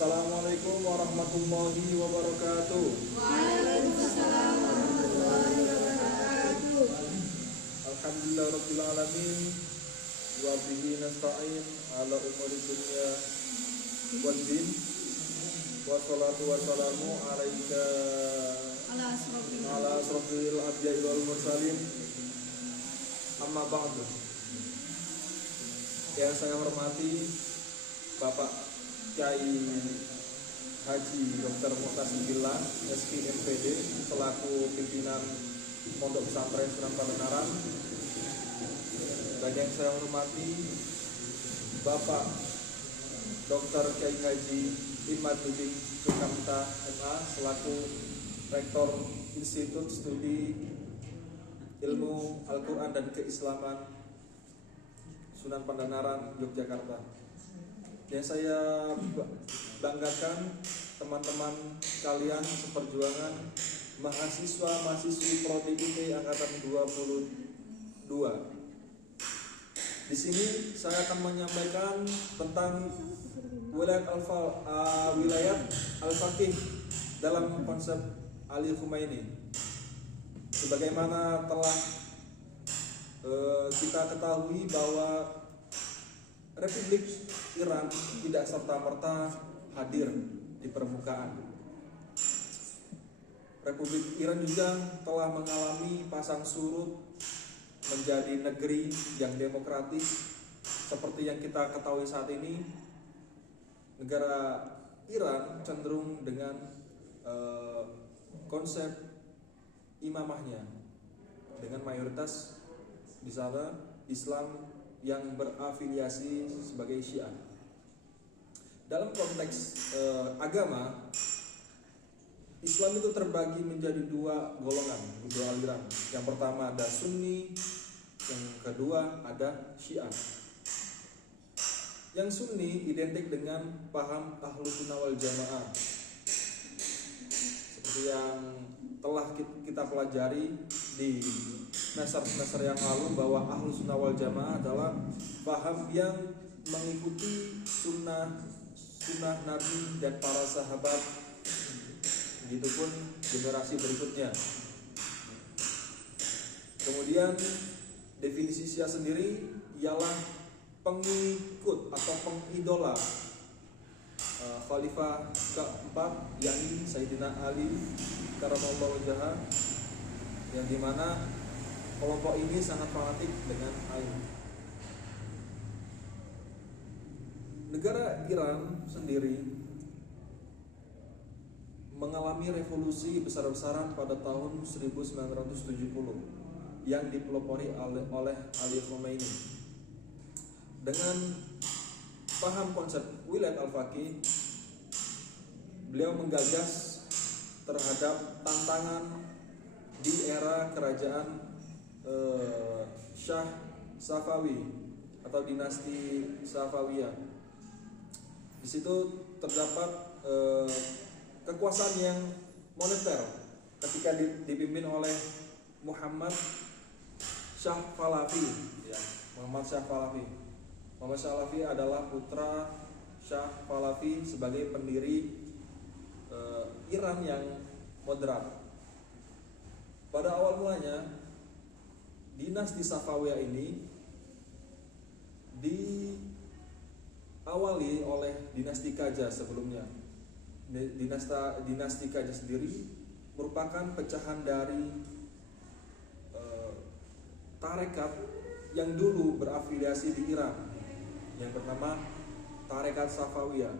Assalamualaikum warahmatullahi wabarakatuh. Waalaikumsalam warahmatullahi wabarakatuh. Alhamdulillah rabbil alamin wa bihi nasta'in ala umuri dunya waddin. Wassalatu wassalamu alaika ala asrofil anbiya'i wal mursalin. Amma ba'du. Yang saya hormati Bapak Kyai Haji Dr. Muhtasibillah SPMPD selaku pimpinan Pondok Pesantren Sunan Pandenaran, dan yang saya hormati Bapak Dr. Kyai Haji Imaduddin Sukamta MA selaku Rektor Institut Studi Ilmu Al-Quran dan Keislaman Sunan Pandenaran, Yogyakarta. Yang saya banggakan teman-teman kalian seperjuangan mahasiswa-mahasiswi Prodi IT angkatan 22. Di sini saya akan menyampaikan tentang wilayah al-faqih dalam konsep Ali Khumaini. Sebagaimana telah kita ketahui bahwa Republik Iran tidak serta-merta hadir di permukaan. Republik Iran juga telah mengalami pasang surut menjadi negeri yang demokratis. Seperti yang kita ketahui saat ini, negara Iran cenderung dengan konsep imamahnya dengan mayoritas di sana Islam yang berafiliasi sebagai Syiah. Dalam konteks agama, Islam itu terbagi menjadi dua golongan, dua aliran. Yang pertama ada Sunni, yang kedua ada Syiah. Yang Sunni identik dengan paham Ahlus Sunnah wal Jamaah, seperti yang telah kita pelajari di semester yang lalu, bahwa Ahlus Sunnah wal Jamaah adalah paham yang mengikuti sunnah Nabi dan para sahabat, begitupun generasi berikutnya. Kemudian definisi Syiah sendiri ialah pengikut atau pengidola Khalifah keempat, yakni Sayyidina Ali karamallahu wajhah, yang dimana kelompok ini sangat fanatik dengan Ali. Negara Iran sendiri mengalami revolusi besar-besaran pada tahun 1970 yang dipelopori oleh Ali Khomeini. Dengan paham konsep wilayah al-faqih, beliau menggagas terhadap tantangan di era kerajaan Shah Safawi atau dinasti Safawiyah. Di situ terdapat kekuasaan yang moneter ketika dipimpin oleh Muhammad Shah Pahlavi. Muhammad Shah Pahlavi adalah putra Shah Pahlavi sebagai pendiri Iran yang moderat. Pada awal mulanya, dinasti Safawiyah ini diawali oleh dinasti Qajar sebelumnya. Dinasti Qajar sendiri merupakan pecahan dari tarekat yang dulu berafiliasi di Iran, yang bernama Tarekat Safawiyah.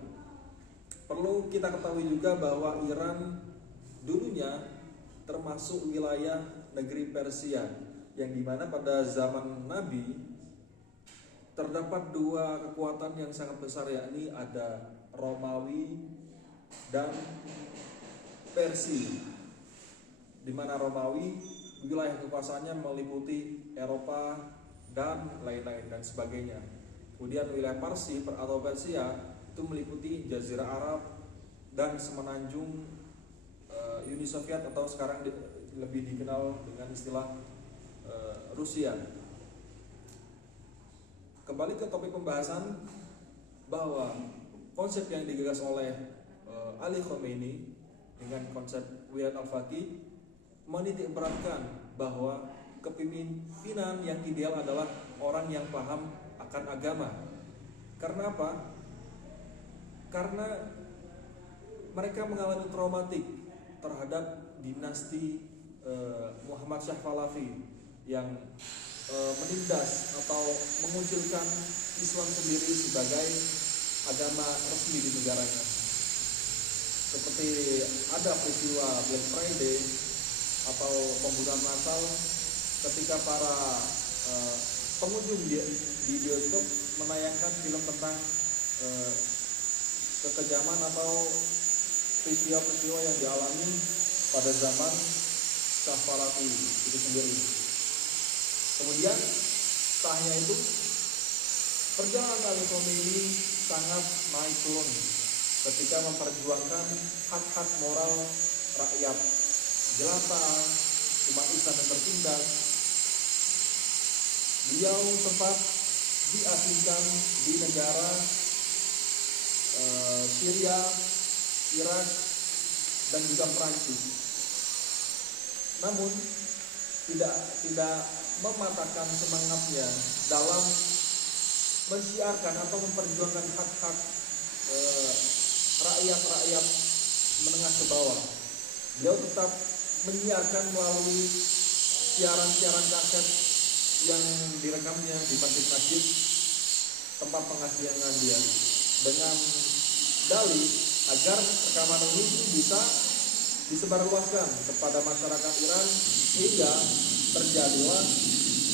Perlu kita ketahui juga bahwa Iran dulunya termasuk wilayah negeri Persia, yang dimana pada zaman Nabi terdapat dua kekuatan yang sangat besar, yakni ada Romawi dan Persia, di mana Romawi wilayah kekuasaannya meliputi Eropa dan lain-lain dan sebagainya. Kemudian wilayah Parsi atau Persia itu meliputi Jazirah Arab dan semenanjung Uni Soviet atau sekarang lebih dikenal dengan istilah Rusia. Kembali ke topik pembahasan, bahwa konsep yang digagas oleh Ali Khomeini dengan konsep Wilayat al-Faqih menitikberatkan bahwa kepemimpinan yang ideal adalah orang yang paham akan agama. Karena apa? Karena mereka mengalami traumatik terhadap dinasti Muhammad Shah Pahlavi yang menindas atau mengucilkan Islam sendiri sebagai agama resmi di negaranya. Seperti ada peristiwa Black Friday atau pembunuhan massal ketika para pengunjung di bioskop menayangkan film tentang kekejaman atau peristiwa-peristiwa yang dialami pada zaman Shah Pahlavi itu sendiri. Kemudian setelahnya itu perjalanan Ali Khomeini sangat naik turun ketika memperjuangkan hak-hak moral rakyat jelata, umat Islam yang tertindas. Beliau sempat diasingkan di negara Syria, Irak, dan juga Perancis. Namun tidak mematahkan semangatnya dalam mensiarkan atau memperjuangkan hak-hak rakyat-rakyat menengah ke bawah. Beliau tetap menyiarkan melalui siaran-siaran kaset yang direkamnya di masjid-masjid tempat pengasingan dia, dengan dalih agar rekaman ini bisa disebarluaskan kepada masyarakat Iran sehingga terjadilah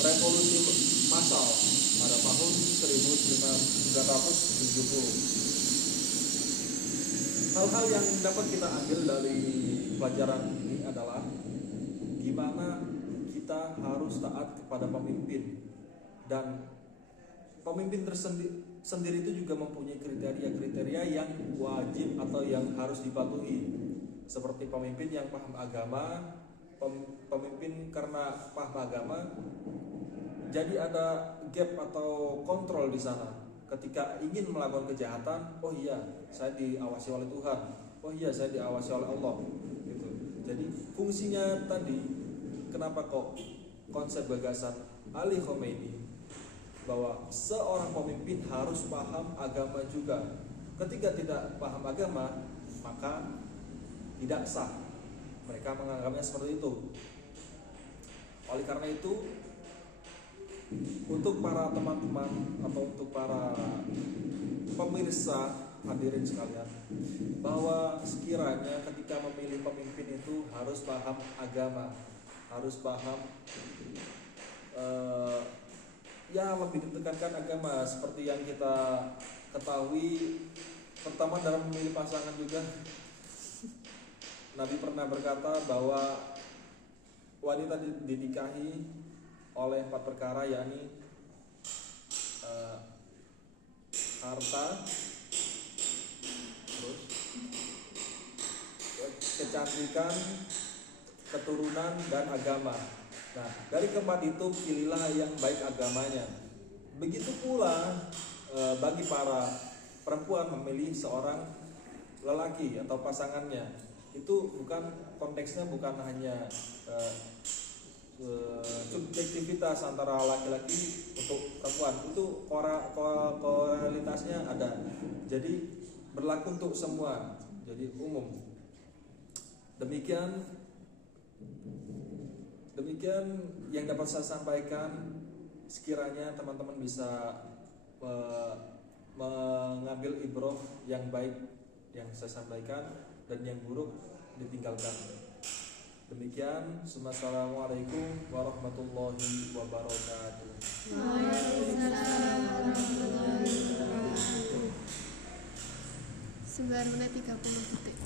revolusi massal pada tahun 1970. Hal-hal yang dapat kita ambil dari pelajaran ini adalah gimana kita harus taat kepada pemimpin, dan pemimpin sendiri itu juga mempunyai kriteria-kriteria yang wajib atau yang harus dipatuhi, seperti pemimpin yang paham agama. Pemimpin karena paham agama, jadi ada gap atau kontrol di sana. Ketika ingin melakukan kejahatan, oh iya saya diawasi oleh Tuhan, oh iya saya diawasi oleh Allah, gitu. Jadi fungsinya tadi, kenapa kok konsep gagasan Ali Khomeini bahwa seorang pemimpin harus paham agama juga. Ketika tidak paham agama, maka tidak sah. Mereka menganggapnya seperti itu. Oleh karena itu, untuk para teman-teman atau untuk para pemirsa hadirin sekalian, bahwa sekiranya ketika memilih pemimpin itu harus paham agama, harus paham ya lebih ditekankan agama, seperti yang kita ketahui. Pertama dalam memilih pasangan juga, Nabi pernah berkata bahwa wanita dinikahi oleh 4 perkara, yakni harta, terus kecantikan, keturunan, dan agama. Nah, dari keempat itu pilihlah yang baik agamanya. Begitu pula bagi para perempuan memilih seorang lelaki atau pasangannya. Itu konteksnya bukan hanya subjektivitas antara laki-laki untuk perempuan, itu korelitasnya ada. Jadi berlaku untuk semua, jadi umum. Demikian yang dapat saya sampaikan. Sekiranya teman-teman bisa mengambil ibroh yang baik yang saya sampaikan, dan yang buruk ditinggalkan. Demikian. Assalamualaikum warahmatullahi wabarakatuh. Waalaikumsalam warahmatullahi wabarakatuh. 9 menit 30 detik.